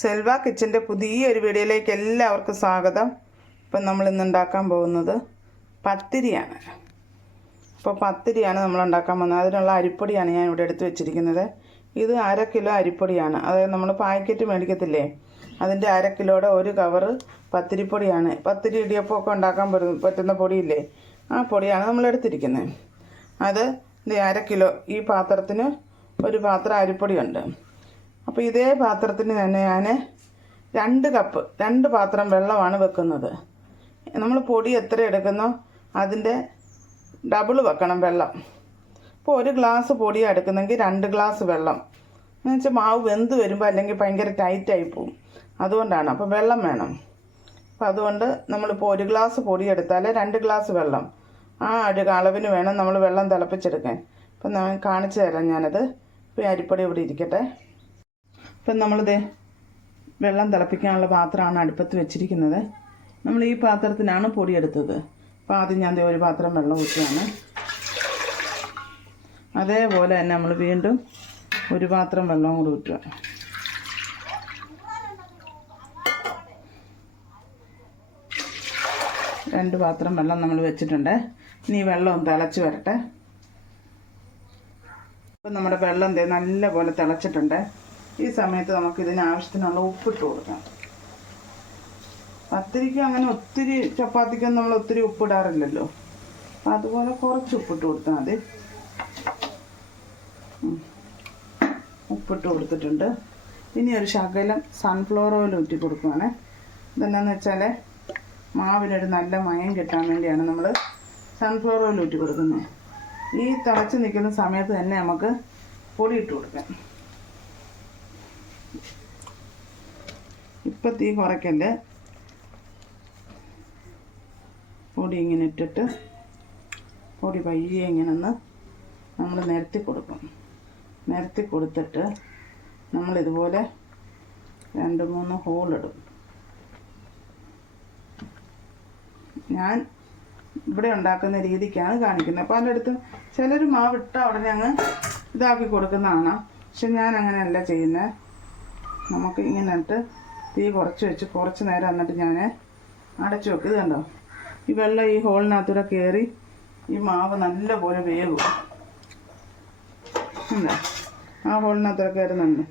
സെൽവ കിച്ചന്റെ പുതിയൊരു വീഡിയോയിലേക്ക് എല്ലാവർക്കും സ്വാഗതം. ഇപ്പം നമ്മൾ ഇന്ന് ഉണ്ടാക്കാൻ പോകുന്നത് പത്തിരിയാണ്. അപ്പോൾ പത്തിരിയാണ് നമ്മൾ ഉണ്ടാക്കാൻ പോകുന്നത്. അതിനുള്ള അരിപ്പൊടിയാണ് ഞാൻ ഇവിടെ എടുത്ത് വെച്ചിരിക്കുന്നത്. ഇത് അര കിലോ അരിപ്പൊടിയാണ്. അതായത് നമ്മൾ പാക്കറ്റ് മേടിക്കത്തില്ലേ? അതിന്റെ അര കിലോയുടെ ഒരു കവറ് പത്തിരിപ്പൊടിയാണ്. പത്തിരി ഇടിയപ്പമൊക്കെ ഉണ്ടാക്കാൻ പറ്റുന്ന- പൊടിയില്ലേ? ആ പൊടിയാണ് നമ്മൾ എടുത്തിരിക്കുന്നത്. അത് അര കിലോ ഈ പാത്രത്തിന് ഒരു പാത്രം അരിപ്പൊടിയുണ്ട്. അപ്പോൾ ഇതേ പാത്രത്തിന് തന്നെ ഞാൻ രണ്ട് കപ്പ് രണ്ട് പാത്രം വെള്ളമാണ് വെക്കുന്നത്. നമ്മൾ പൊടി എത്ര എടുക്കുന്നോ അതിന്റെ ഡബിൾ വെക്കണം വെള്ളം. ഇപ്പോൾ ഒരു ഗ്ലാസ് പൊടി എടുക്കുന്നെങ്കിൽ രണ്ട് ഗ്ലാസ് വെള്ളം. എന്ന് വെച്ചാൽ മാവ് വെന്ത് വരുമ്പോൾ അല്ലെങ്കിൽ ഭയങ്കര ടൈറ്റായി പോവും. അതുകൊണ്ടാണ്. അപ്പോൾ വെള്ളം വേണം. അപ്പം അതുകൊണ്ട് നമ്മളിപ്പോൾ ഒരു ഗ്ലാസ് പൊടി എടുത്താൽ രണ്ട് ഗ്ലാസ് വെള്ളം. ആ ഒരു അളവിന് വേണം നമ്മൾ വെള്ളം തിളപ്പിച്ചെടുക്കാൻ. അപ്പം ഞാൻ കാണിച്ചു തരാം ഞാനത്. ഇപ്പോൾ അരിപ്പൊടി ഇവിടെ ഇരിക്കട്ടെ. ഇപ്പം നമ്മളിത് വെള്ളം തിളപ്പിക്കാനുള്ള പാത്രമാണ് അടുപ്പത്ത് വെച്ചിരിക്കുന്നത്. നമ്മൾ ഈ പാത്രത്തിനാണ് പൊടിയെടുത്തത്. അപ്പോൾ ആദ്യം ഞാൻ ഒരു പാത്രം വെള്ളം ഊറ്റുകയാണ്. അതേപോലെ തന്നെ നമ്മൾ വീണ്ടും ഒരു പാത്രം വെള്ളം കൂടി ഊറ്റുക. രണ്ട് പാത്രം വെള്ളം നമ്മൾ വെച്ചിട്ടുണ്ട്. ഇനി വെള്ളം തിളച്ച് വരട്ടെ. ഇപ്പം നമ്മുടെ വെള്ളം ദേ നല്ലപോലെ തിളച്ചിട്ടുണ്ട്. ഈ സമയത്ത് നമുക്ക് ഇതിന് ആവശ്യത്തിനുള്ള ഉപ്പിട്ട് കൊടുക്കാം. പത്തിരിക്ക് അങ്ങനെ ഒത്തിരി ചപ്പാത്തിക്കൊന്നും നമ്മൾ ഒത്തിരി ഉപ്പിടാറില്ലല്ലോ. അതുപോലെ കുറച്ച് ഉപ്പിട്ട് കൊടുത്താൽ മതി. ഉപ്പിട്ട് കൊടുത്തിട്ടുണ്ട്. ഇനി ഒരു ശകലം സൺഫ്ലവർ ഓയിൽ ഊറ്റി കൊടുക്കുവാണ്. ഇതെന്നാന്ന് വെച്ചാൽ മാവിനൊരു നല്ല മയം കിട്ടാൻ വേണ്ടിയാണ് നമ്മൾ സൺഫ്ലവർ ഓയിൽ ഊറ്റി കൊടുക്കുന്നത്. ഈ തിളച്ച് നിൽക്കുന്ന സമയത്ത് തന്നെ നമുക്ക് പൊടി ഇട്ട് കൊടുക്കാം. ഇപ്പം തീ കുറയ്ക്കല്ലേ പൊടി ഇങ്ങനെ ഇട്ടിട്ട് പൊടി പയ്യെ ഇങ്ങനെ ഒന്ന് നമ്മൾ നിരത്തി കൊടുക്കും. നിരത്തി കൊടുത്തിട്ട് നമ്മൾ ഇതുപോലെ രണ്ട് മൂന്ന് ഹോളിടും ഞാൻ ഇവിടെ ഉണ്ടാക്കുന്ന രീതിക്കാണ് കാണിക്കുന്നത്. പലയിടത്തും ചിലർ മാവിട്ട ഉടനെ അങ്ങ് ഇതാക്കി കൊടുക്കുന്നതാണ്. പക്ഷെ ഞാൻ അങ്ങനെയല്ല ചെയ്യുന്നത്. നമുക്ക് ഇങ്ങനെ ഇട്ട് തീ കുറച്ച് വെച്ച് കുറച്ച് നേരം എന്നിട്ട് ഞാൻ അടച്ചു വെക്കും. ഇത് കണ്ടോ? ഈ വെള്ളം ഈ ഹോളിനകത്തൂടെ കയറി ഈ മാവ് നല്ലപോലെ വേവും. എന്താ ആ ഹോളിനകത്തൂടെ കയറുന്നുണ്ട്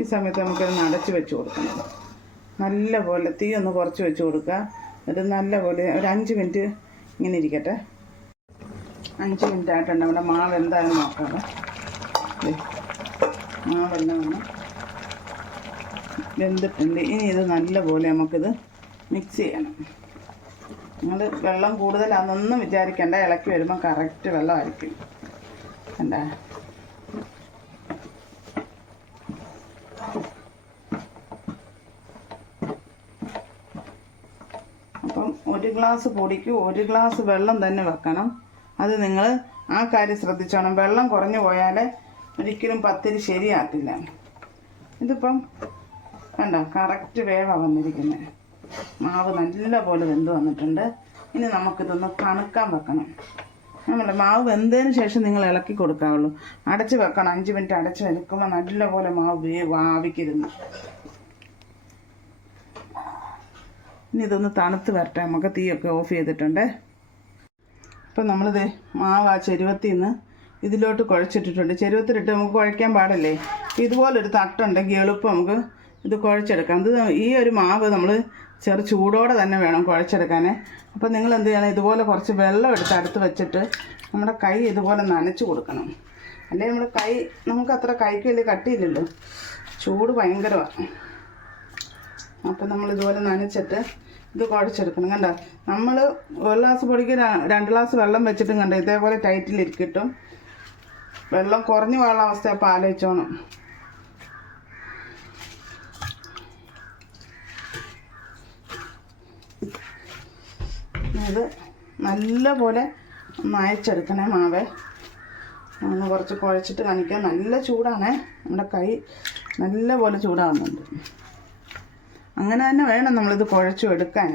ഈ സമയത്ത് നമുക്കതൊന്ന് അടച്ച് വെച്ച് കൊടുക്കണം. നല്ലപോലെ തീ ഒന്ന് കുറച്ച് വെച്ച് കൊടുക്കുക. എന്നിട്ട് നല്ലപോലെ ഒരു അഞ്ച് മിനിറ്റ് ഇങ്ങനെ ഇരിക്കട്ടെ. അഞ്ച് മിനിറ്റ് ആയിട്ടുണ്ട്. നമ്മുടെ മാവ് എന്തായാലും നോക്കാം. മാവെല്ലാം ഒന്ന് വെന്തിട്ടുണ്ട് ഇനി ഇത് നല്ലപോലെ നമുക്കിത് മിക്സ് ചെയ്യണം. നിങ്ങൾ വെള്ളം കൂടുതലാണെന്നൊന്നും വിചാരിക്കണ്ട. ഇളക്കി വരുമ്പോൾ കറക്റ്റ് വെള്ളമായിരിക്കും എന്താ അപ്പം ഒരു ഗ്ലാസ് പൊടിക്ക്. ഒരു ഗ്ലാസ് വെള്ളം തന്നെ വെക്കണം. അത് നിങ്ങൾ ആ കാര്യം ശ്രദ്ധിച്ചോണം. വെള്ളം കുറഞ്ഞു പോയാൽ ഒരിക്കലും പത്തിരി ശരിയാക്കില്ല ഇതിപ്പം കണ്ടോ? കറക്റ്റ് വേവാ വന്നിരിക്കുന്നത് മാവ് നല്ല പോലെ വെന്ത് വന്നിട്ടുണ്ട്. ഇനി നമുക്കിതൊന്ന് തണുക്കാൻ വെക്കണം. നമ്മളെ മാവ് വെന്തതിന് ശേഷം നിങ്ങൾ ഇളക്കി കൊടുക്കാവുള്ളൂ. അടച്ച് വെക്കണം. അഞ്ച് മിനിറ്റ് അടച്ച് വെക്കുമ്പോൾ നല്ല പോലെ മാവ് വേവ് ഇനി ഇതൊന്ന് തണുത്ത് വരട്ടെ. നമുക്ക് തീയൊക്കെ ഓഫ് ചെയ്തിട്ടുണ്ട്. ഇപ്പം നമ്മളിത് മാവ് ആ ചെരുവത്തിൽ നിന്ന് ഇതിലോട്ട് കുഴച്ചിട്ടിട്ടുണ്ട്. ചെരുവത്തിലിട്ട് നമുക്ക് കുഴയ്ക്കാൻ പാടല്ലേ? ഇതുപോലൊരു തട്ടുണ്ടെങ്കിൽ എളുപ്പം നമുക്ക് ഇത് കുഴച്ചെടുക്കാം. ഇത് ഈ ഒരു മാവ് നമ്മൾ ചെറു ചൂടോടെ തന്നെ വേണം കുഴച്ചെടുക്കാൻ അപ്പോൾ നിങ്ങൾ എന്ത് ചെയ്യണം? ഇതുപോലെ കുറച്ച് വെള്ളം എടുത്ത് അടുത്ത് വെച്ചിട്ട് നമ്മുടെ കൈ ഇതുപോലെ നനച്ച് കൊടുക്കണം. അല്ലെങ്കിൽ നമ്മുടെ കൈ നമുക്ക് അത്ര കൈക്ക് വലിയ കട്ടിയില്ലല്ലോ. ചൂട് ഭയങ്കരമാണ് അപ്പം നമ്മൾ ഇതുപോലെ നനച്ചിട്ട് ഇത് കുഴച്ചെടുക്കണം. കണ്ടോ? നമ്മൾ ഒരു ഗ്ലാസ് പൊടിക്ക് രണ്ട് ഗ്ലാസ് വെള്ളം വെച്ചിട്ടും കണ്ടോ? ഇതേപോലെ ടൈറ്റിലിരിക്കട്ടും. കിട്ടും വെള്ളം കുറഞ്ഞു പോകാനുള്ള അവസ്ഥ അപ്പോൾ ആലോചിച്ചോണം. ഇത് നല്ലപോലെ ഒന്ന് അയച്ചെടുക്കണേ മാവേ. ഒന്ന് കുറച്ച് കുഴച്ചിട്ട് കാണിക്കാം. നല്ല ചൂടാണേ. നമ്മുടെ കൈ നല്ല പോലെ ചൂടാവുന്നുണ്ട്. അങ്ങനെ തന്നെ വേണം നമ്മളിത് കുഴച്ചു എടുക്കാൻ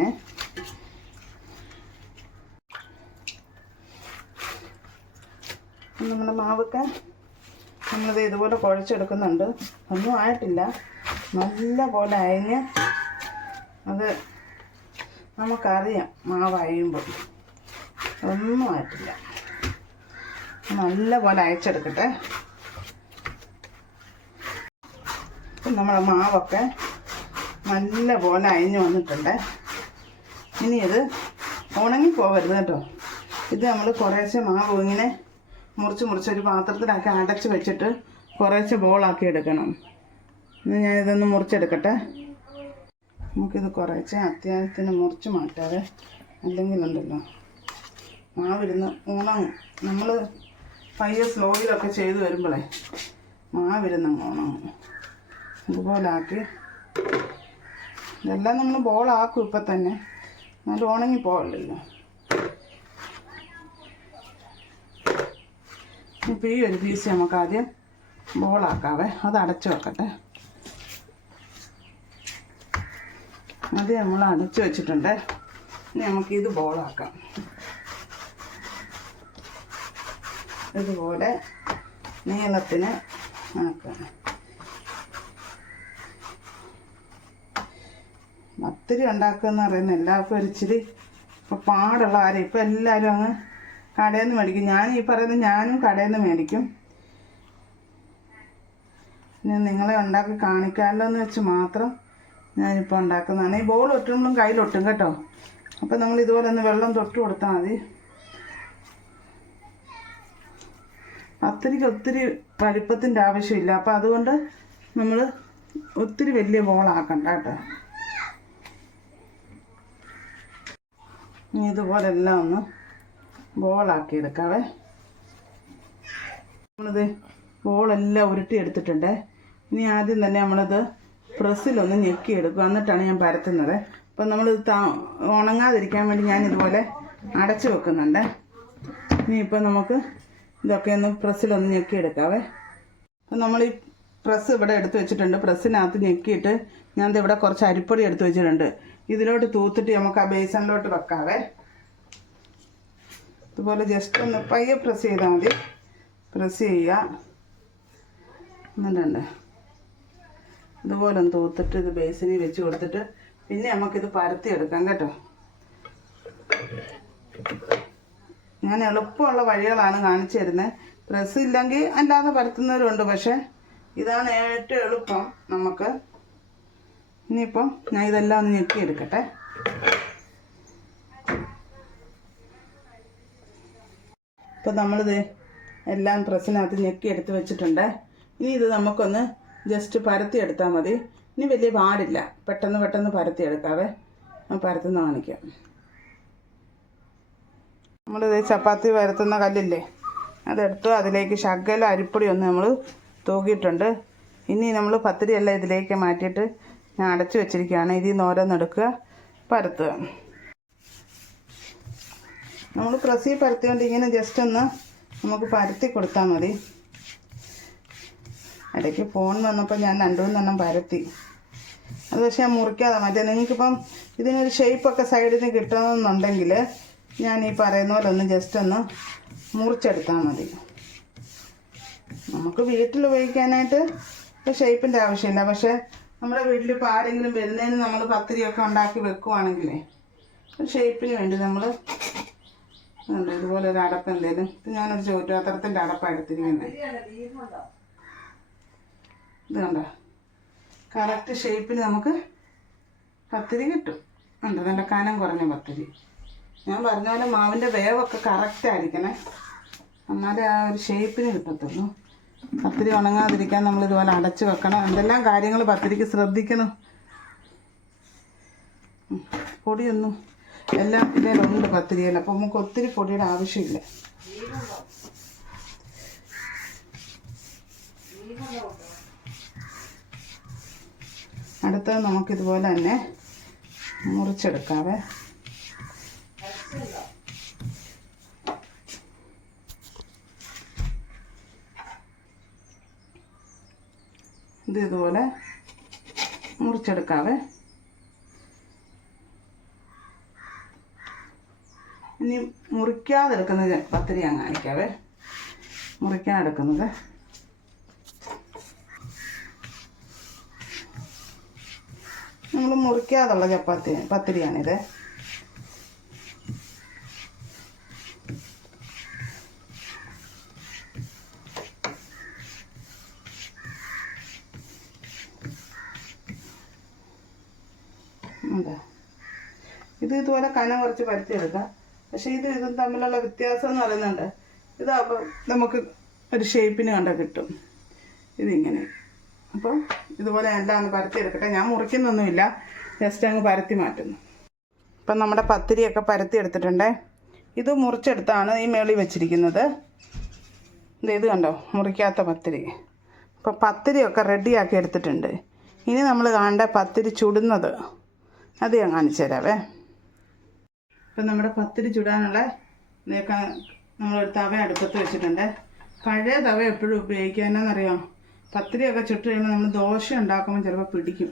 നമ്മുടെ മാവൊക്കെ നമ്മളിത് ഇതുപോലെ കുഴച്ചെടുക്കുന്നുണ്ട്. ഒന്നും ആയിട്ടില്ല. നല്ല പോലെ അയഞ്ഞ് അത് നമുക്കറിയാം മാവ് അയയുമ്പോൾ ഒന്നും ആയിട്ടില്ല നല്ലപോലെ അയച്ചെടുക്കട്ടെ. ഇപ്പം നമ്മളെ മാവൊക്കെ നല്ല പോലെ അയഞ്ഞു വന്നിട്ടുണ്ട്. ഇനി ഇത് ഉണങ്ങി പോകരുത് കേട്ടോ. ഇത് നമ്മൾ കുറേശ്ശെ മാവ് ഇങ്ങനെ മുറിച്ച് മുറിച്ച് ഒരു പാത്രത്തിലാക്കി അടച്ച് വെച്ചിട്ട് കുറേശ്ശെ ബോളാക്കി എടുക്കണം. ഇന്ന് ഞാനിതൊന്ന് മുറിച്ചെടുക്കട്ടെ. നമുക്കിത് കുറേശ്ശെ അത്യാവശ്യത്തിന് മുറിച്ച് മാറ്റാതെ അല്ലെങ്കിലുണ്ടല്ലോ മാവിരുന്ന് ഉണങ്ങും. നമ്മൾ പയ്യെ സ്ലോയിലൊക്കെ ചെയ്ത് വരുമ്പോഴേ മാവിരുന്ന് ഉണങ്ങും. ഇതുപോലാക്കി. ഇതെല്ലാം നമ്മൾ ബോളാക്കും ഇപ്പം തന്നെ. നല്ല ഉണങ്ങി പോകണ്ടല്ലോ. ഇപ്പോൾ ഈ ഒരു പീസ് നമുക്ക് ആദ്യം ബോളാക്കാവേ. അത് അടച്ചു വെക്കട്ടെ. അത് നമ്മൾ അടച്ചു വെച്ചിട്ടുണ്ട്. ഇനി നമുക്ക് ഇത് ബോളാക്കാം ഇതുപോലെ നീളത്തിന് ആക്കാം. പത്തിരി ഉണ്ടാക്കുക എന്ന് പറയുന്നത് എല്ലാവർക്കും ഒരു ഇച്ചിരി ഇപ്പോൾ പാടുള്ള കാര്യം. ഇപ്പം എല്ലാവരും അങ്ങ് കടയിൽ നിന്ന് മേടിക്കും. ഞാൻ ഈ പറയുന്നത് ഞാനും കടയിൽ നിന്ന് മേടിക്കും. പിന്നെ നിങ്ങളെ ഉണ്ടാക്കി കാണിക്കാമല്ലോ എന്ന് വെച്ച് മാത്രം ഞാനിപ്പോൾ ഉണ്ടാക്കുന്നതാണ്. ഈ ബോൾ ഒട്ടുമ്പോഴും കയ്യിലൊട്ടും കേട്ടോ. അപ്പം നമ്മൾ ഇതുപോലെ ഒന്ന് വെള്ളം തൊട്ട് കൊടുത്താൽ മതി. പത്തിരിക്ക് ഒത്തിരി വലിപ്പത്തിന്റെ ആവശ്യമില്ല. അപ്പം അതുകൊണ്ട് നമ്മൾ ഒത്തിരി വലിയ ബോളാക്കണ്ട കേട്ടോ. ഇതുപോലെ എല്ലാം ഒന്ന് ബോളാക്കി എടുക്കാവേ. നമ്മളിത് ബോളെല്ലാം ഉരുട്ടി എടുത്തിട്ടുണ്ട്. ഇനി ആദ്യം തന്നെ നമ്മളത് പ്രസ്സിലൊന്ന് ഞെക്കി എടുക്കും എന്നിട്ടാണ് ഞാൻ പരത്തുന്നത്. അപ്പം നമ്മൾ താ ഉണങ്ങാതിരിക്കാൻ വേണ്ടി ഞാൻ ഇതുപോലെ അടച്ചു വെക്കുന്നുണ്ട്. ഇനിയിപ്പോൾ നമുക്ക് ഇതൊക്കെ ഒന്ന് പ്രസ്സിലൊന്ന് ഞെക്കി എടുക്കാവേ അപ്പം നമ്മൾ ഈ പ്രസ് ഇവിടെ എടുത്ത് വെച്ചിട്ടുണ്ട്. പ്രസ്സിനകത്ത് ഞെക്കിയിട്ട് ഞാൻ ഇവിടെ കുറച്ച് അരിപ്പൊടി എടുത്ത് വെച്ചിട്ടുണ്ട്. ഇതിലോട്ട് തൂത്തിട്ട് നമുക്ക് ആ ബേസണിലോട്ട് വെക്കാവേ. ഇതുപോലെ ജസ്റ്റ് ഒന്ന് പയ്യെ പ്രസ് ചെയ്താൽ മതി. പ്രസ് ചെയ്യുക. എന്നിട്ടുണ്ട്. ഇതുപോലെ ഒന്ന് തൂത്തിട്ട് ഇത് ബേസിനിൽ വെച്ച് കൊടുത്തിട്ട് പിന്നെ നമുക്കിത് പരത്തി എടുക്കാം കേട്ടോ. ഞാൻ എളുപ്പമുള്ള വഴികളാണ് കാണിച്ചു തരുന്നത്. പ്രസ് ഇല്ലെങ്കിൽ അല്ലാതെ പരത്തുന്നവരുണ്ട് പക്ഷേ ഇതാണ് ഏറ്റവും എളുപ്പം നമുക്ക്. ഇനിയിപ്പോൾ ഞാൻ ഇതെല്ലാം ഒന്ന് ഞെക്കിയെടുക്കട്ടെ. ഇപ്പം നമ്മളിത് എല്ലാം പ്രസ്സിനകത്ത് ഞെക്കി എടുത്ത് വെച്ചിട്ടുണ്ട്. ഇനി ഇത് നമുക്കൊന്ന് ജസ്റ്റ് പരത്തി എടുത്താൽ മതി. ഇനി വലിയ പാടില്ല പെട്ടെന്ന് പെട്ടെന്ന് പരത്തി എടുക്കാവേ. പരത്തുന്ന കാണിക്കാം. നമ്മളിത് ചപ്പാത്തി പരത്തുന്ന കല്ലില്ലേ? അതെടുത്തു അതിലേക്ക് ശകല അരിപ്പൊടി ഒന്ന് നമ്മൾ തൂക്കിയിട്ടുണ്ട് ഇനി നമ്മൾ പത്തിരിയെല്ലാം ഇതിലേക്ക് മാറ്റിയിട്ട് ഞാൻ അടച്ചു വെച്ചിരിക്കുകയാണ്. ഇതിൽ നിന്ന് ഓരോന്നെടുക്കുക പരത്തുക. നമ്മൾ പ്രസ്സിൽ പരത്തിക്കൊണ്ട് ഇങ്ങനെ ജസ്റ്റ് ഒന്ന് നമുക്ക് പരത്തി കൊടുത്താൽ മതി. ഇടയ്ക്ക് ഫോൺ വന്നപ്പോൾ ഞാൻ രണ്ടു മൂന്നെണ്ണം പരത്തി. അത് പക്ഷേ മുറിക്കാതെ മറ്റേ. നിങ്ങൾക്കിപ്പം ഇതിനൊരു ഷേപ്പൊക്കെ സൈഡിൽ നിന്ന് കിട്ടണമെന്നുണ്ടെങ്കിൽ ഞാൻ ഈ പറയുന്ന പോലെ ഒന്ന് ജസ്റ്റ് ഒന്ന് മുറിച്ചെടുത്താൽ മതി. നമുക്ക് വീട്ടിൽ ഉപയോഗിക്കാനായിട്ട് ഷേപ്പിന്റെ ആവശ്യമില്ല. പക്ഷേ നമ്മുടെ വീട്ടിൽ ഇപ്പോൾ ആരെങ്കിലും വരുന്നതിന് നമ്മൾ പത്തിരിയൊക്കെ ഉണ്ടാക്കി വെക്കുവാണെങ്കിലേ ഷേപ്പിന് വേണ്ടി നമ്മൾ ഇതുപോലെ ഒരു അടപ്പ് എന്തെങ്കിലും ഇത് ഞാനൊരു ചോറ്റുപാത്രത്തിന്റെ അടപ്പാണ് എടുത്തിരിക്കുന്നത്. ഇത് കണ്ടോ? കറക്റ്റ് ഷേപ്പിൽ നമുക്ക് പത്തിരി കിട്ടും. ഉണ്ട് നല്ല കനം കുറഞ്ഞ പത്തിരി. ഞാൻ പറഞ്ഞ പോലെ മാവിന്റെ വേവൊക്കെ കറക്റ്റ് ആയിരിക്കണേ. എന്നാലേ ആ ഒരു ഷേപ്പിന് കിട്ടത്തുള്ളൂ. പത്തിരി ഉണങ്ങാതിരിക്കാൻ നമ്മൾ ഇതുപോലെ അടച്ചു വെക്കണം. എന്തെല്ലാം കാര്യങ്ങൾ പത്തിരിക്ക് ശ്രദ്ധിക്കണം? പൊടിയൊന്നും എല്ലാം ഇതിലുണ്ട് പത്തിരിയിൽ. അപ്പോൾ നമുക്ക് ഒത്തിരി പൊടിയുടെ ആവശ്യമില്ല. അടുത്തത് നമുക്കിതുപോലെ തന്നെ മുറിച്ചെടുക്കാവേ. ഇത് ഇതുപോലെ മുറിച്ചെടുക്കാവേ. ഇനി മുറിക്കാതെ എടുക്കുന്നത് പത്തിരി ഞാൻ കാണിക്കാവേ മുറിക്കാൻ നമ്മൾ മുറിക്കാതുള്ള ചപ്പാത്തി പത്തിരിയാണിത്. ഇത് ഇതുപോലെ കനം കുറച്ച് പരത്തിയെടുക്കാം. പക്ഷേ ഇത് ഇതും തമ്മിലുള്ള വ്യത്യാസം എന്ന് പറയുന്നുണ്ട്. ഇതാകുമ്പോൾ നമുക്ക് ഒരു ഷേപ്പിന് കണ്ട കിട്ടും. ഇതിങ്ങനെ. അപ്പോൾ ഇതുപോലെ എല്ലാം ഒന്ന് പരത്തിയെടുക്കട്ടെ. ഞാൻ മുറിക്കുന്നൊന്നുമില്ല. ജസ്റ്റ് അങ്ങ് പരത്തി മാറ്റുന്നു. ഇപ്പം നമ്മുടെ പത്തിരിയൊക്കെ പരത്തി എടുത്തിട്ടുണ്ടേ ഇത് മുറിച്ചെടുത്താണ് ഈ മേളി വെച്ചിരിക്കുന്നത്. ഇത് ഇത് കണ്ടോ? മുറിക്കാത്ത പത്തിരി. അപ്പോൾ പത്തിരിയൊക്കെ റെഡിയാക്കി എടുത്തിട്ടുണ്ട്. ഇനി നമ്മൾ കാണേണ്ട പത്തിരി ചുടുന്നത്. അത് ഞാൻ കാണിച്ചു തരാവേ. ഇപ്പം നമ്മുടെ പത്തിരി ചുടാനുള്ള നമ്മളൊരു തവ അടുപ്പത്ത് വെച്ചിട്ടുണ്ട്. പഴയ തവ എപ്പോഴും ഉപയോഗിക്കാനെന്നറിയാം? പത്തിരിയൊക്കെ ചുട്ട് കഴിയുമ്പോൾ നമ്മൾ ദോശ ഉണ്ടാക്കുമ്പോൾ ചിലപ്പോൾ പിടിക്കും.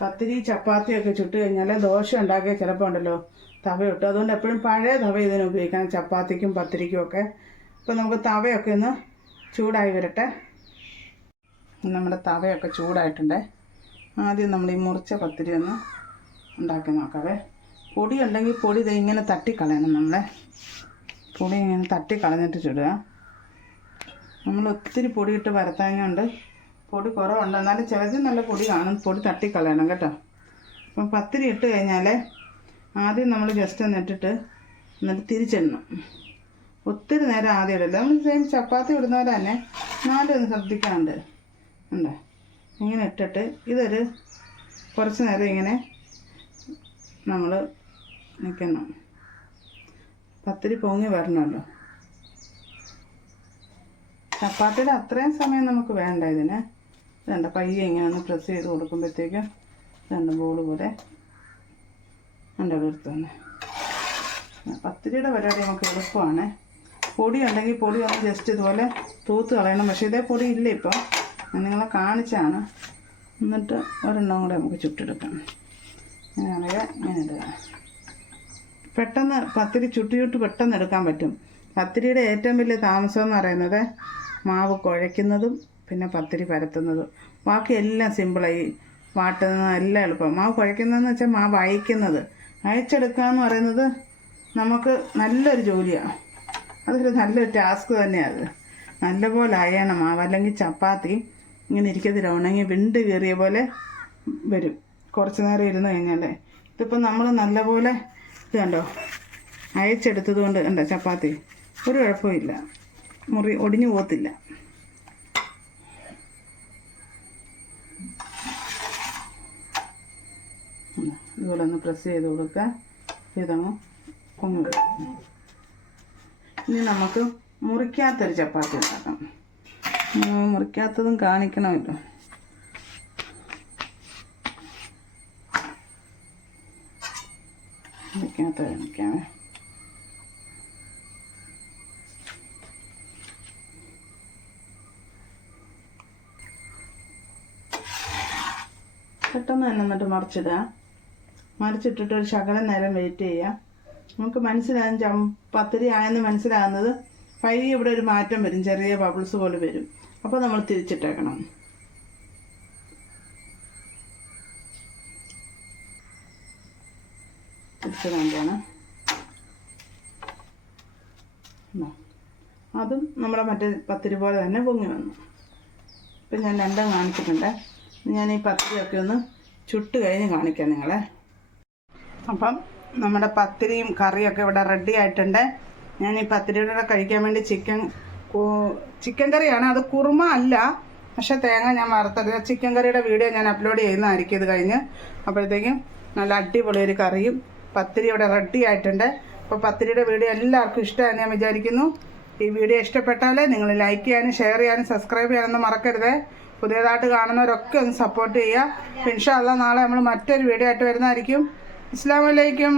പത്തിരി ചപ്പാത്തിയൊക്കെ ചുട്ട് കഴിഞ്ഞാൽ ദോശ ഉണ്ടാക്കിയ ചിലപ്പോൾ ഉണ്ടല്ലോ തവ ഇട്ടു. അതുകൊണ്ട് എപ്പോഴും പഴയ തവ ഇതിന് ഉപയോഗിക്കണം ചപ്പാത്തിക്കും പത്തിരിക്കും ഒക്കെ. ഇപ്പോൾ നമുക്ക് തവയൊക്കെ ഒന്ന് ചൂടായി വരട്ടെ. നമ്മുടെ തവയൊക്കെ ചൂടായിട്ടുണ്ട്. ആദ്യം നമ്മൾ ഈ മുറിച്ച പത്തിരി ഒന്ന് ഉണ്ടാക്കി നോക്കാവേ. പൊടി ഉണ്ടെങ്കിൽ പൊടി ഇത് ഇങ്ങനെ തട്ടിക്കളയണം നമ്മളെ. പൊടി ഇങ്ങനെ തട്ടിക്കളഞ്ഞിട്ട് ചുടുക. നമ്മൾ ഒത്തിരി പൊടിയിട്ട് വരത്താങ്ങുണ്ട് പൊടി കുറവുണ്ട്. എന്നാലും ചിലത് നല്ല പൊടി കാണും. പൊടി തട്ടിക്കളയണം കേട്ടോ. അപ്പം പത്തിരി ഇട്ട് കഴിഞ്ഞാൽ ആദ്യം നമ്മൾ ജസ്റ്റ് ഒന്ന് ഇട്ടിട്ട് എന്നിട്ട് തിരിച്ചിടണം. ഒത്തിരി നേരം ആദ്യം ഇടില്ല നമ്മൾ സെയിം ചപ്പാത്തി ഇടുന്നവരെ തന്നെ നാലൊന്ന് ഒന്ന് ശ്രദ്ധിക്കാനുണ്ട്. ഉണ്ടോ ഇങ്ങനെ ഇട്ടിട്ട് ഇതൊരു കുറച്ച് നേരം ഇങ്ങനെ നമ്മൾ നിൽക്കണം. പത്തിരി പൊങ്ങി വരണമല്ലോ. ചപ്പാത്തിയുടെ അത്രയും സമയം നമുക്ക് വേണ്ട ഇതിന്. വേണ്ട പയ്യെ ഇങ്ങനെ ഒന്ന് പ്രസ് ചെയ്ത് കൊടുക്കുമ്പോഴത്തേക്കും രണ്ട് ബോൾ പോലെ. എന്റെ അടുത്ത് തന്നെ. പത്തിരിയുടെ പരിപാടി നമുക്ക് എളുപ്പമാണ്. പൊടി ഉണ്ടെങ്കിൽ പൊടി ഒന്ന് ജസ്റ്റ് ഇതുപോലെ തൂത്ത് കളയണം. പക്ഷേ ഇതേ പൊടി ഇല്ല ഇപ്പോൾ ഞാൻ നിങ്ങളെ കാണിച്ചാണ്. എന്നിട്ട് ഒരെണ്ണം കൂടെ നമുക്ക് ചുട്ടെടുക്കാം. അങ്ങനെയാണെങ്കിൽ ഇങ്ങനെ ഇടുക. പെട്ടെന്ന് പത്തിരി ചുട്ടി ചുട്ട് പെട്ടെന്ന് എടുക്കാൻ പറ്റും. പത്തിരിയുടെ ഏറ്റവും വലിയ താമസം എന്ന് പറയുന്നത് മാവ് കുഴയ്ക്കുന്നതും പിന്നെ പത്തിരി പരത്തുന്നതും. ബാക്കി എല്ലാം സിമ്പിളായി വാട്ടുന്നത് എല്ലാം എളുപ്പം. മാവ് കുഴയ്ക്കുന്നതെന്ന് വെച്ചാൽ മാവ് അയക്കുന്നത് അയച്ചെടുക്കുക എന്ന് പറയുന്നത് നമുക്ക് നല്ലൊരു ജോലിയാണ് അതൊരു നല്ലൊരു ടാസ്ക് തന്നെയാണ് നല്ലപോലെ അയണം മാവ് അല്ലെങ്കിൽ ചപ്പാത്തി ഇങ്ങനെ ഇരിക്കത്തില്ല. ഉണങ്ങി വിണ്ട് കയറിയ പോലെ വരും. കുറച്ച് നേരം ഇരുന്ന് കഴിഞ്ഞാലേ. ഇതിപ്പോൾ നമ്മൾ നല്ലപോലെ ഇത് കണ്ടോ? അയച്ചെടുത്തത് കൊണ്ട് കണ്ടോ ചപ്പാത്തി? ഒരു കുഴപ്പമില്ല മുറി ഒടിഞ്ഞു പോകത്തില്ല. ഇതുപോലെ ഒന്ന് പ്രസ് ചെയ്ത് കൊടുക്കുക. ഇതങ്ങ് പൊങ്ങി. ഇനി നമുക്ക് മുറിക്കാത്തൊരു ചപ്പാത്തി ഉണ്ടാക്കാം. മുറിക്കാത്തതും കാണിക്കണമല്ലോ. മുറിക്കാത്ത കാണിക്കാമേ പെട്ടെന്ന് തന്നെ എന്നിട്ട് മറിച്ചിടുക മറിച്ചിട്ടിട്ട് ഒരു ശകലം നേരം വെയിറ്റ് ചെയ്യുക നമുക്ക് മനസ്സിലാകും ചം പത്തിരി ആയെന്ന് മനസ്സിലാകുന്നത് പയ്യെ ഇവിടെ ഒരു മാറ്റം വരും. ചെറിയ ബബിൾസ് പോലെ വരും. അപ്പോൾ നമ്മൾ തിരിച്ചിട്ടേക്കണം. തിരിച്ചിടേണ്ടതാണ്. അതും നമ്മുടെ മറ്റേ പത്തിരി പോലെ തന്നെ പൊങ്ങി വന്നു. ഇപ്പം ഞാൻ രണ്ടും കാണിച്ചിട്ടുണ്ട്. ഞാൻ ഈ പത്തിരിയൊക്കെ ഒന്ന് ചുട്ട് കഴിഞ്ഞ് കാണിക്കാം നിങ്ങളെ. അപ്പം നമ്മുടെ പത്തിരിയും കറിയൊക്കെ ഇവിടെ റെഡി ആയിട്ടുണ്ട്. ഞാൻ ഈ പത്തിരിയുടെ കഴിക്കാൻ വേണ്ടി ചിക്കൻ ചിക്കൻ കറിയാണ്. അത് കുറുമ അല്ല പക്ഷെ തേങ്ങ ഞാൻ വറുത്തത്. ചിക്കൻ കറിയുടെ വീഡിയോ ഞാൻ അപ്ലോഡ് ചെയ്യുന്നതായിരിക്കും ഇത് കഴിഞ്ഞ്. അപ്പോഴത്തേക്കും നല്ല അടിപൊളി ഒരു കറിയും പത്തിരി ഇവിടെ റെഡി ആയിട്ടുണ്ട്. അപ്പോൾ പത്തിരിയുടെ വീഡിയോ എല്ലാവർക്കും ഇഷ്ടമാണെന്ന് ഞാൻ വിചാരിക്കുന്നു. ഈ വീഡിയോ ഇഷ്ടപ്പെട്ടാൽ നിങ്ങൾ ലൈക്ക് ചെയ്യാനും ഷെയർ ചെയ്യാനും സബ്സ്ക്രൈബ് ചെയ്യാനൊന്നും മറക്കരുത്. പുതിയതായിട്ട് കാണുന്നവരൊക്കെ ഒന്ന് സപ്പോർട്ട് ചെയ്യുക. ഇൻഷാല്ല നാളെ നമ്മൾ മറ്റൊരു വീഡിയോ ആയിട്ട് വരുന്നതായിരിക്കും. അസ്സാം വലൈക്കും